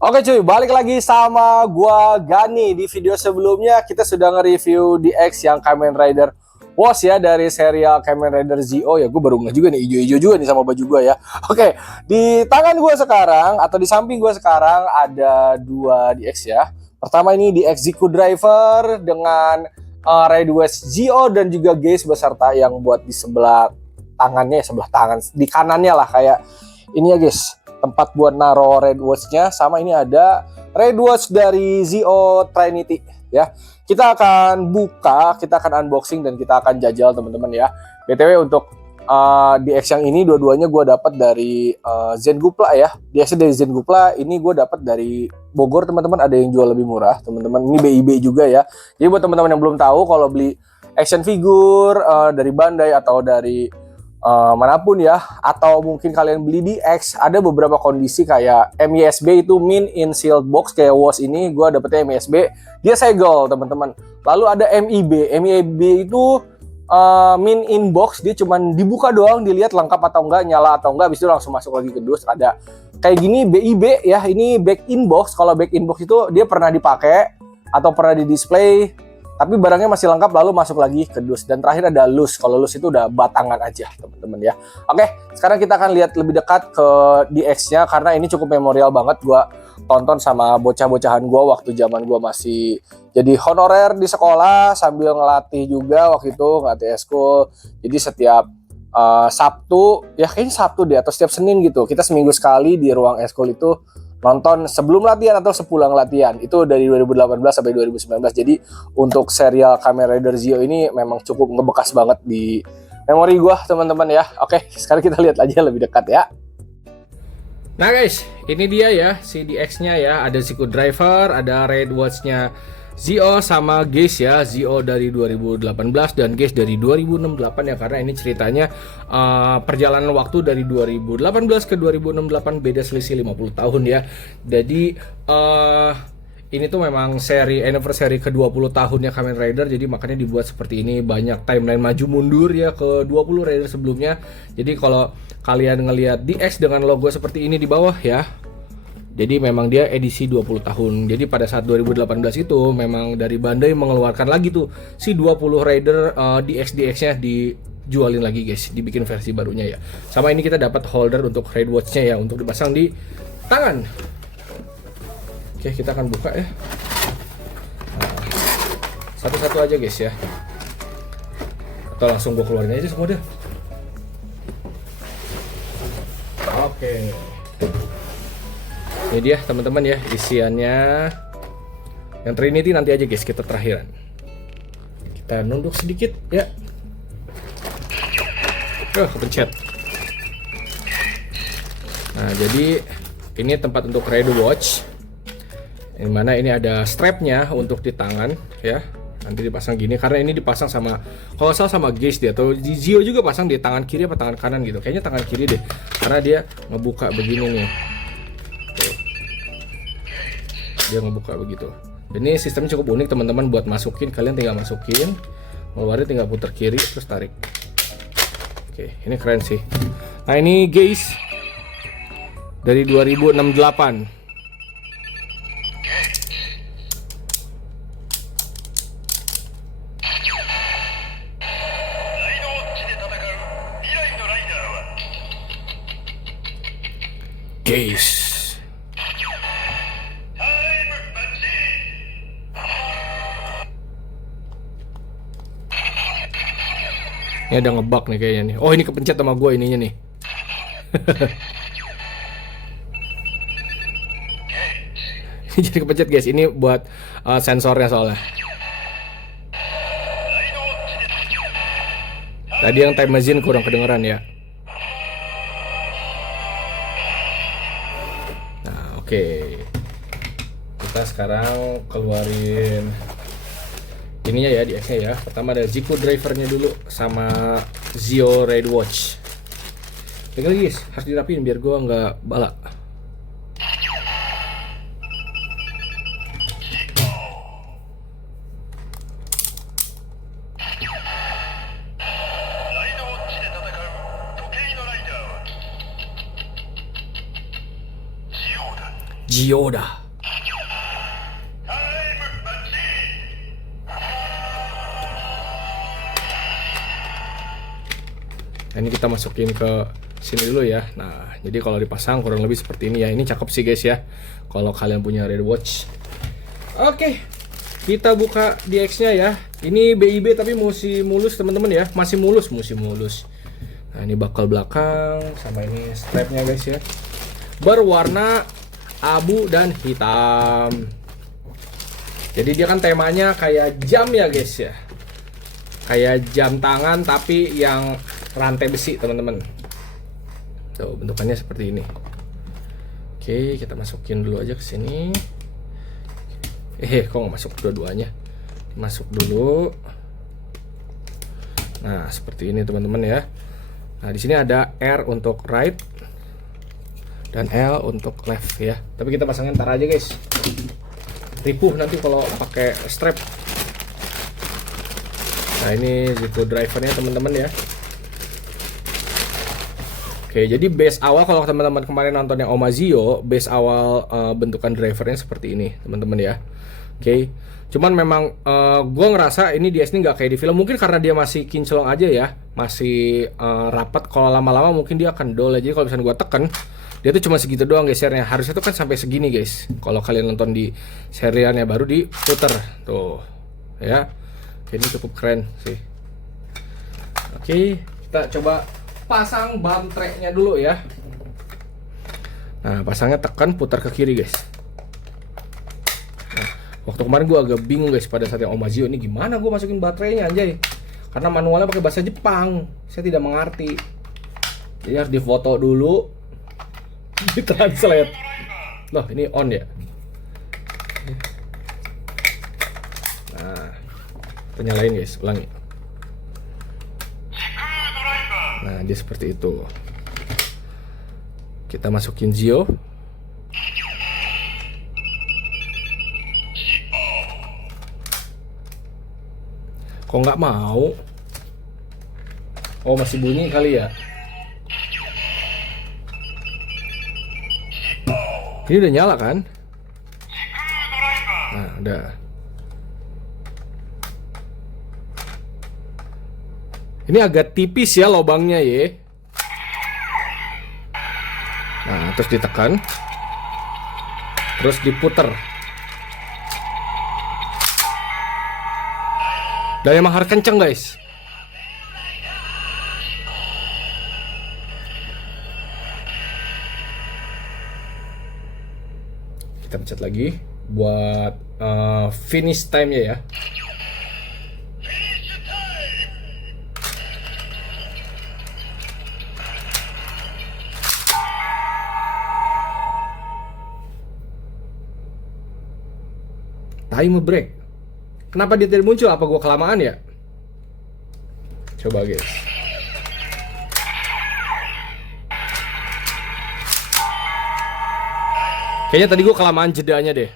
Oke cuy, balik lagi sama gua Gani. Di video sebelumnya kita sudah nge-review DX yang Kamen Rider WOS ya, dari serial Kamen Rider Zio ya. Gue baru nggak juga nih, hijau-hijau juga nih sama baju gua ya. Oke, di tangan gua sekarang atau di samping gua sekarang ada dua DX ya. Pertama ini DX Ziku Driver dengan Red West Zio dan juga Geis beserta yang buat di sebelah tangannya, sebelah tangan di kanannya lah, kayak ini ya guys, tempat buat naro Red Watch-nya. Sama ini ada Red Watch dari Zio Trinity ya. Kita akan buka, kita akan unboxing dan kita akan jajal teman-teman ya. BTW untuk DX yang ini dua-duanya gue dapat dari Zengupla ya. DX dari Zengupla ini gue dapat dari Bogor teman-teman, ada yang jual lebih murah teman-teman. Ini BIB juga ya. Jadi buat teman-teman yang belum tahu, kalau beli action figure dari Bandai atau dari manapun ya, atau mungkin kalian beli di X, ada beberapa kondisi kayak MISB itu min in sealed box, kayak WOS ini gue dapetnya MISB, dia segel teman-teman. Lalu ada MIB itu min in box, dia cuman dibuka doang, dilihat lengkap atau enggak, nyala atau enggak, habis itu langsung masuk lagi ke dus. Ada kayak gini BIB ya, ini back in box. Kalau back in box itu dia pernah dipakai atau pernah di display tapi barangnya masih lengkap lalu masuk lagi ke dus. Dan terakhir ada loose. Kalau loose itu udah batangan aja teman-teman ya. Oke, sekarang kita akan lihat lebih dekat ke DX-nya karena ini cukup memorial banget. Gua tonton sama bocah-bocahan gua waktu zaman gua masih jadi honorer di sekolah sambil ngelatih juga waktu itu, ngelatih eskul. Jadi setiap Sabtu, ya kayaknya Sabtu deh, atau setiap Senin gitu, kita seminggu sekali di ruang eskul itu nonton sebelum latihan atau sepulang latihan. Itu dari 2018 sampai 2019. Jadi untuk serial Kamen Rider Zio ini memang cukup ngebekas banget di memori gua teman-teman ya. Oke, sekarang kita lihat aja lebih dekat ya. Nah guys, ini dia ya si DX-nya ya. Ada Ziku Driver, ada Red Watch-nya Zio sama Geis ya. Zio dari 2018 dan Geis dari 2068 ya, karena ini ceritanya perjalanan waktu dari 2018 ke 2068, beda selisih 50 tahun ya. Jadi ini tuh memang seri anniversary ke-20 tahunnya Kamen Rider, jadi makanya dibuat seperti ini. Banyak timeline maju mundur ya ke 20 Rider sebelumnya. Jadi kalau kalian ngelihat DX dengan logo seperti ini di bawah ya, jadi memang dia edisi 20 tahun. Jadi pada saat 2018 itu memang dari Bandai mengeluarkan lagi tuh si 20 Rider DX-nya dijualin lagi guys, dibikin versi barunya ya. Sama ini kita dapat holder untuk Red Watch-nya ya, untuk dipasang di tangan. Oke, kita akan buka ya. Nah, satu-satu aja guys ya. Atau langsung gua keluarin aja semua deh. Oke. Ini dia teman-teman ya isiannya. Yang Trinity nanti aja guys, kita terakhiran. Kita nunduk sedikit ya. Kepencet. Nah, jadi ini tempat untuk Red Watch. Yang mana ini ada strapnya untuk di tangan ya. Nanti dipasang gini karena ini dipasang sama, kalau salah sama Geis dia, atau di Zio juga pasang di tangan kiri apa tangan kanan gitu. Kayaknya tangan kiri deh. Karena dia ngebuka begini nih. Dia ngebuka begitu. Ini sistemnya cukup unik teman-teman, buat masukin kalian tinggal masukin, ngeluarin tinggal putar kiri terus tarik. Oke, ini keren sih. Nah, ini Geis dari 2068. Geis. Ini ada ngebug nih kayaknya nih. Oh, ini kepencet sama gue ininya nih. Ini jadi kepencet guys. Ini buat sensornya soalnya. Tadi yang time machine kurang kedengeran ya. Nah, oke. Kita sekarang keluarin ininya ya, DX-nya ya. Pertama ada Ziku Driver-nya dulu sama Zio Red Watch. Tinggal guys, harus dirapiin biar gua nggak bala. Geoda. Nah, ini kita masukin ke sini dulu ya. Nah, jadi kalau dipasang kurang lebih seperti ini ya. Ini cakep sih guys ya, kalau kalian punya Red Watch. Oke, kita buka DX-nya ya. Ini BIB tapi masih mulus teman-teman ya. Masih mulus. Nah, ini bakal belakang sama ini strapnya guys ya. Berwarna abu dan hitam. Jadi dia kan temanya kayak jam ya guys ya. Kayak jam tangan tapi yang rantai besi teman-teman. Tuh bentukannya seperti ini. Oke, kita masukin dulu aja ke sini. Kok nggak masuk dua-duanya? Masuk dulu. Nah, seperti ini teman-teman ya. Nah, di sini ada R untuk right dan L untuk left ya. Tapi kita pasangnya ntar aja guys. Ripuh nanti kalau pakai strap. Nah, ini Zico drivernya teman-teman ya. Oke, jadi base awal kalau teman-teman kemarin nonton yang Omazio, base awal bentukan drivernya seperti ini teman-teman ya. Oke, cuman memang gue ngerasa ini DS ini nggak kayak di film. Mungkin karena dia masih kinclong aja ya, masih rapat. Kalau lama-lama mungkin dia akan dull. Jadi kalau misalnya gue tekan, dia tuh cuma segitu doang gesernya. Harusnya tuh kan sampai segini guys. Kalau kalian nonton di serialnya baru diputer tuh ya. Ini cukup keren sih. Oke, kita coba pasang bump tracknya dulu ya. Nah, pasangnya tekan putar ke kiri guys. Nah, waktu kemarin gue agak bingung guys pada saat yang Omazio ini gimana gue masukin baterainya anjay. Karena manualnya pakai bahasa Jepang, saya tidak mengerti. Jadi harus difoto dulu, ditranslate. Loh, ini on ya. Nah, kita nyalain guys, ulangi. Nah, dia seperti itu. Kita masukin Zio. Kok nggak mau? Oh, masih bunyi kali ya? Ini udah nyala kan? Nah, udah. Ini agak tipis ya lubangnya ya. Nah, terus ditekan. Terus diputer. Dan emang harus kenceng guys. Kita pencet lagi buat finish time-nya ya. Time break. Kenapa dia tidak muncul? Apa gua kelamaan ya? Coba guys. Kayaknya tadi gua kelamaan jedanya deh.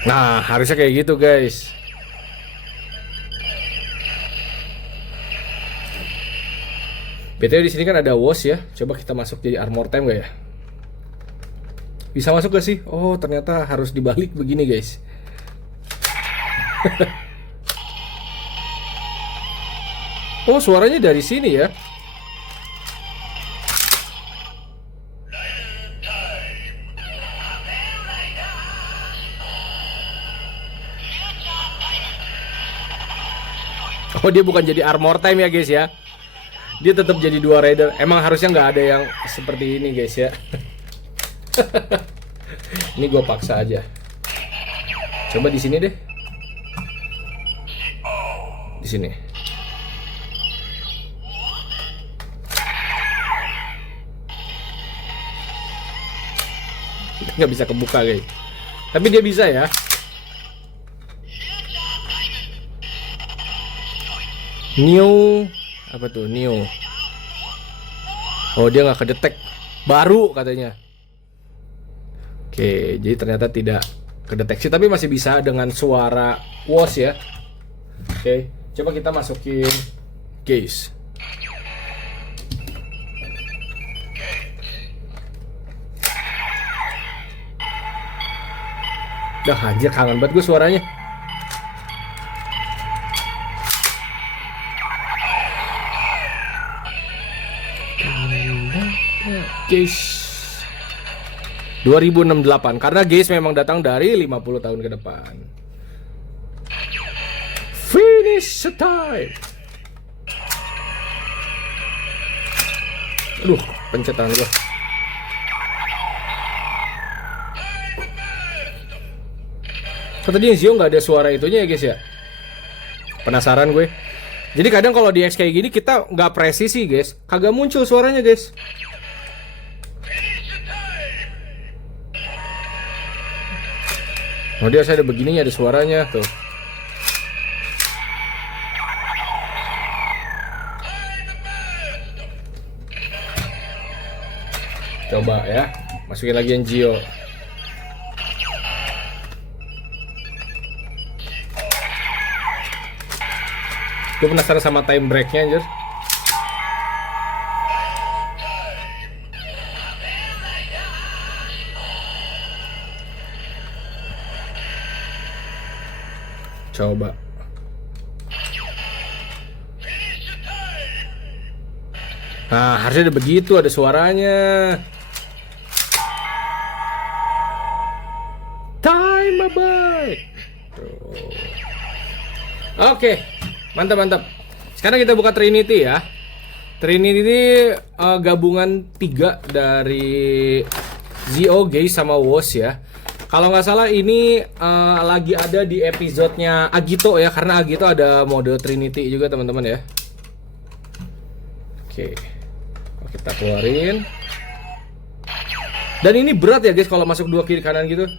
Nah, harusnya kayak gitu, guys. BTW di sini kan ada wash ya. Coba kita masuk jadi armor time gak ya? Bisa masuk gak sih? Oh, ternyata harus dibalik begini, guys. Oh, suaranya dari sini ya. Oh, dia bukan jadi armor time ya guys ya. Dia tetap jadi dua rider. Emang harusnya nggak ada yang seperti ini guys ya. Ini gue paksa aja. Coba di sini deh. Di sini. Nggak bisa kebuka guys. Tapi dia bisa ya. New apa tuh new? Oh, dia nggak kedetek, baru katanya. Oke, jadi ternyata tidak kedeteksi, tapi masih bisa dengan suara WOS ya. Oke, coba kita masukin gaze. Dah anjir, kangen banget gue suaranya. Gaze 2068, karena Gaze memang datang dari 50 tahun ke depan. Finish the time. Aduh, pencet tangan gue. Kok tadi yang Zio nggak ada suara itunya ya guys ya? Penasaran gue. Jadi kadang kalau di X kayak gini kita nggak presisi guys, kagak muncul suaranya guys. Oh dia ada begininya, ada suaranya tuh. Coba ya, masukin lagi yang Zio. Gue penasaran sama time breaknya anjir. Coba. Nah, harusnya ada begitu, ada suaranya. Time bye. Oke. Mantap. Sekarang kita buka Trinity ya. Trinity ini gabungan 3 dari Zio, Gaze sama WOS ya. Kalau nggak salah ini lagi ada di episodenya Agito ya, karena Agito ada mode Trinity juga teman-teman ya. Oke, kita keluarin. Dan ini berat ya guys kalau masuk 2 kiri kanan gitu.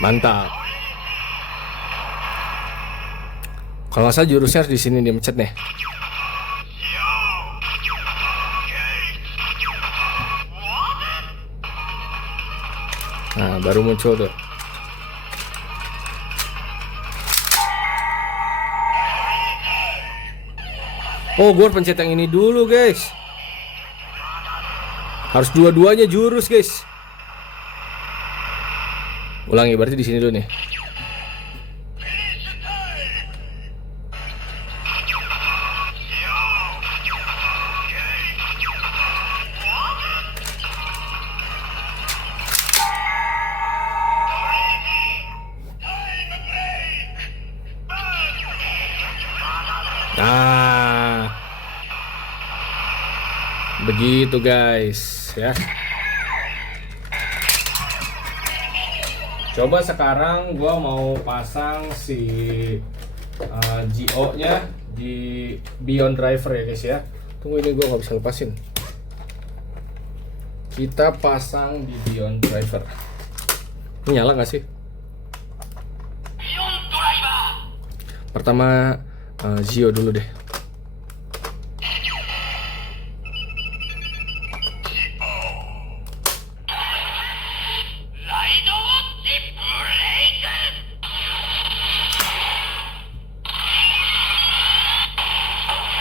Mantap. Kalau nggak salah jurusnya harus di sini dia mencet nih. Nah, baru muncul tuh. Oh, gue pencet yang ini dulu, guys. Harus dua-duanya jurus, guys. Ulangi, berarti di sini dulu nih. Nah, begitu guys ya. Coba sekarang gua mau pasang si Zio nya di Beyond Driver ya guys ya. Tunggu, ini gua nggak bisa lepasin. Kita pasang di Beyond Driver. Ini nyala nggak sih? Pertama Zio dulu deh.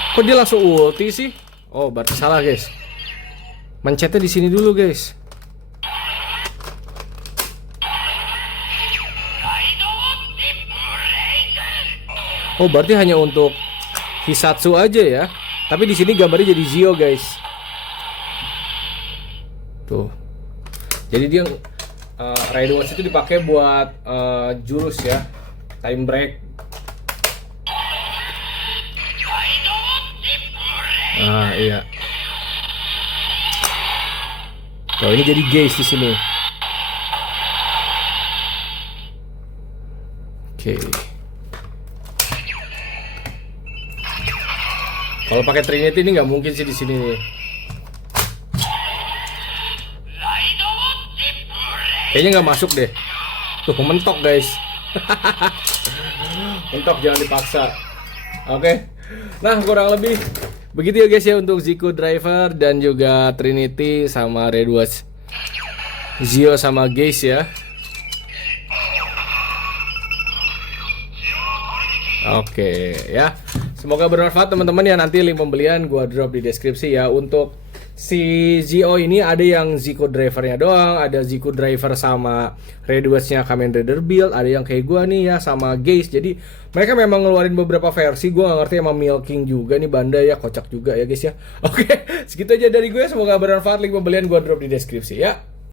Kok dia langsung ulti sih? Oh, berarti salah guys. Mencetnya di sini dulu guys. Oh, berarti hanya untuk Hisatsu aja ya. Tapi di sini gambarnya jadi Zio guys. Tuh. Jadi dia Raid Watch itu dipakai buat jurus ya. Time break. Nah, iya. Oh, ini jadi Gaze di sini. Oke. Kalau pakai Trinity ini nggak mungkin sih di sini nih. Kayaknya nggak masuk deh. Tuh mentok guys. Mentok, jangan dipaksa. Oke. Nah, kurang lebih begitu ya guys ya untuk Zico Driver dan juga Trinity sama Red Watch Zio sama Gaze ya. Oke ya. Semoga bermanfaat teman-teman ya. Nanti link pembelian gua drop di deskripsi ya. Untuk si Zio ini ada yang Zico Drivernya doang, ada Zico Driver sama Red Watch-nya Kamen Rider build, ada yang kayak gua nih ya sama Gaze. Jadi mereka memang ngeluarin beberapa versi. Gua nggak ngerti emang milking juga nih Banda ya, kocak juga ya guys ya. Oke, segitu aja dari gue. Semoga bermanfaat. Link pembelian gua drop di deskripsi ya.